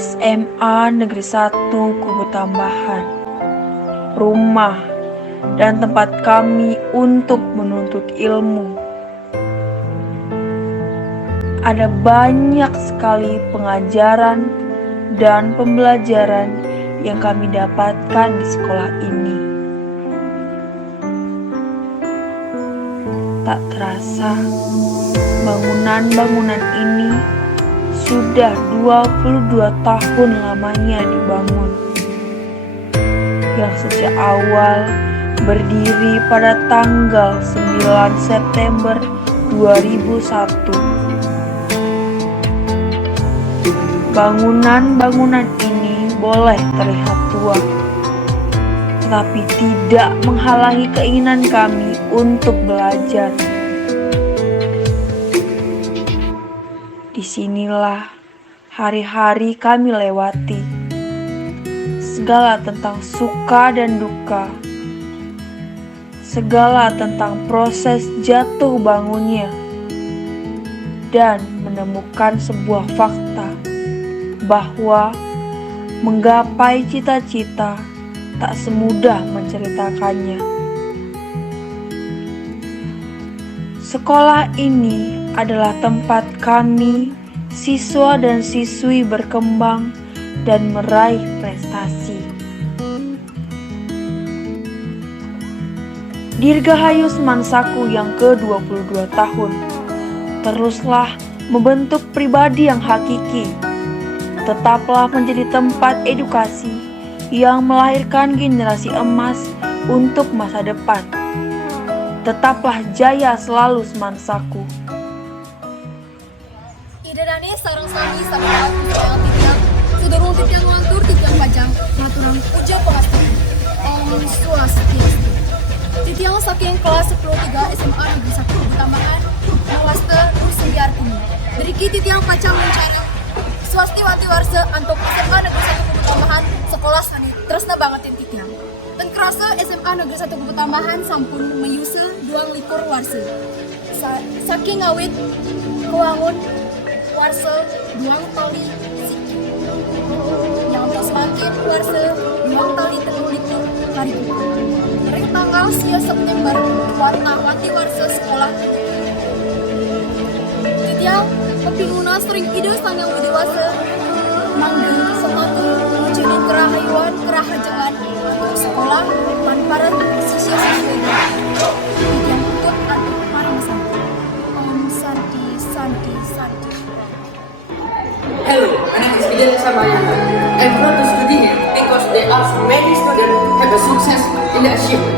SMA Negeri 1 Kubu Tambahan, rumah dan tempat kami untuk menuntut ilmu. Ada banyak sekali pengajaran dan pembelajaran yang kami dapatkan di sekolah ini. Tak terasa, bangunan-bangunan ini sudah 22 tahun lamanya dibangun, yang sejak awal berdiri pada tanggal 9 September 2001. Bangunan-bangunan ini boleh terlihat tua, tetapi tidak menghalangi keinginan kami untuk belajar. Disinilah hari-hari kami lewati, segala tentang suka dan duka, segala tentang proses jatuh bangunnya, dan menemukan sebuah fakta bahwa menggapai cita-cita tak semudah menceritakannya. Sekolah ini adalah tempat kami, siswa dan siswi, berkembang dan meraih prestasi. Dirgahayu Semansaku yang ke-22 tahun teruslah membentuk pribadi yang hakiki. Tetaplah menjadi tempat edukasi yang melahirkan generasi emas untuk masa depan. Tetaplah jaya selalu Semansaku. Idadane sarang sami sabda titiang sudurung titiang lantur titiang pajang maturang puja pengasturan Om Swastiastu. Titiang saking kelas 10 3 SMA Negeri 1 Tambahan Nawaste Rusiar Kumi. Deriki titiang pacang mencara Swasti Wanti Warse antuk SMA Negeri 1 Kubu Tambahan sekolah sani tresna bangetin titiang. Dan kerasa SMA Negeri 1 Kubu Tambahan sampun meyusul 22 warse. Saking awit kewangun warse 2 tali siki. Yang untuk semakin warse 2 tali 3 karibu. Dari tanggal 10 September warna-wanti warse sekolah. Titiang kepinguna sering ide sangang widiwase manggi sepatu jenis kerahayuan kerahajangan untuk sekolah tanpa siswa-siswi yang ikut antuk maramesan. Om Santi Santi Santi. Hello, my name is Vidya Sabayana. I brought to study here because there are so many students have a success in their achievement.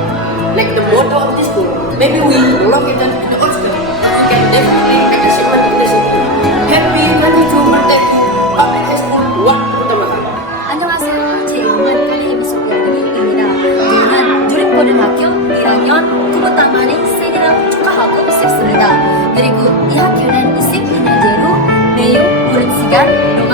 Like the motto of this school, maybe we belong in the old school. We can definitely make achievement in this school. Happy 22 birthday to Public High School 1 Kutambahan. 안녕하세요. 제 이름은 칼리임 소피아입니다. 저는 주립고등학교 1학년 구부tam반에 생일을 축하하고 싶습니다. 그리고 이 학교는 22년째로 매우 오랜 시간 동안